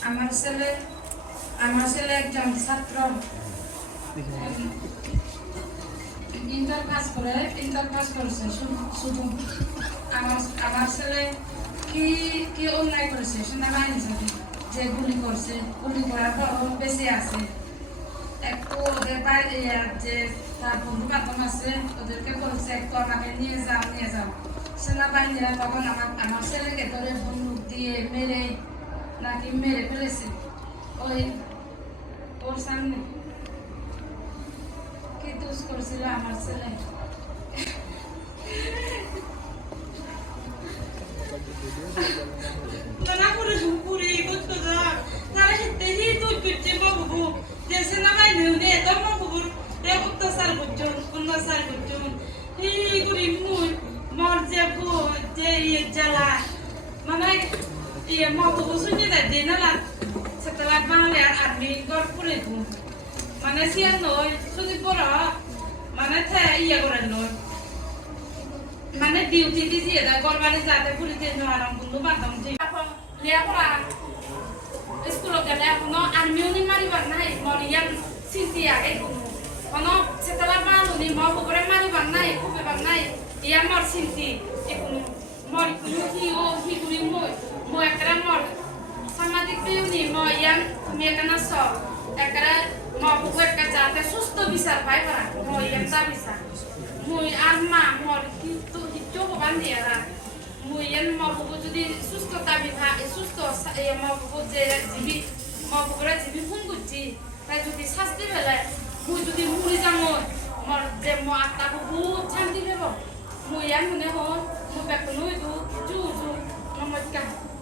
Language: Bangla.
আমার ছেলে আমার ছেলে একজন ছাত্র। ইন্টার পাস করে, ইন্টার পাস করেছে, শুধু- আমার আমার ছেলে কি কি অন্যায় করেছে? সেনাবাহিনী সাথে যে গুলি করছে, গুলি করার পরও বেঁচে আছে। একটু ওদের বাইরে যে তার বন্ধু বান্ধব আছে, ওদেরকে বলছে একটু আমাকে নিয়ে যাও নিয়ে যাও। সেনাবাহিনীরা তখন আমার আমার ছেলেকে ধরে বন্দুক দিয়ে মেরে নাকি মেরে ফেলেছে। ওই ওর সামনে কি দোষ করেছিল আমার ছেলে? Bu je ye jala. Mana iya mau bubu sunyi dah di nala. Setelah bangla army gor puri bu. Mana sian noi sunyi pura. Mana teh iya goran noi. মানে ডিউটি দিছি এটা করবারে যাতে পুলিশে আরাম বন্ধু বান্ধব লেখাপড়া স্কুলত গেলে এখনও আর্মিও নি মারিবার নাই মরিয়াম চিন্তি আগে কোনো সেতলা বানুনি ম পুকুরে মারিবার নাই খুবেবার নাই ইয়া মর চিন্তি এখন মই মই একটা মর সামাজিক বিউনি ম ইয়ান তুমি এখানে স একটা ম পুকুর একটা যাতে সুস্থ বিচার পাই পারা ম ইয়ান তা বিচার মুই আর মা মর কিন্তু হিচো হবান দিয়ারা মুই এন মরবো যদি সুস্থতা বিভাগ সুস্থ মরবো যে জীবি মরবোরা জীবি ফোন করছি তাই যদি শাস্তি পেলে মুই যদি মুড়ি যামো মর যে ম আত্মা বহুত শান্তি পেব মুই এন মনে হন Oh my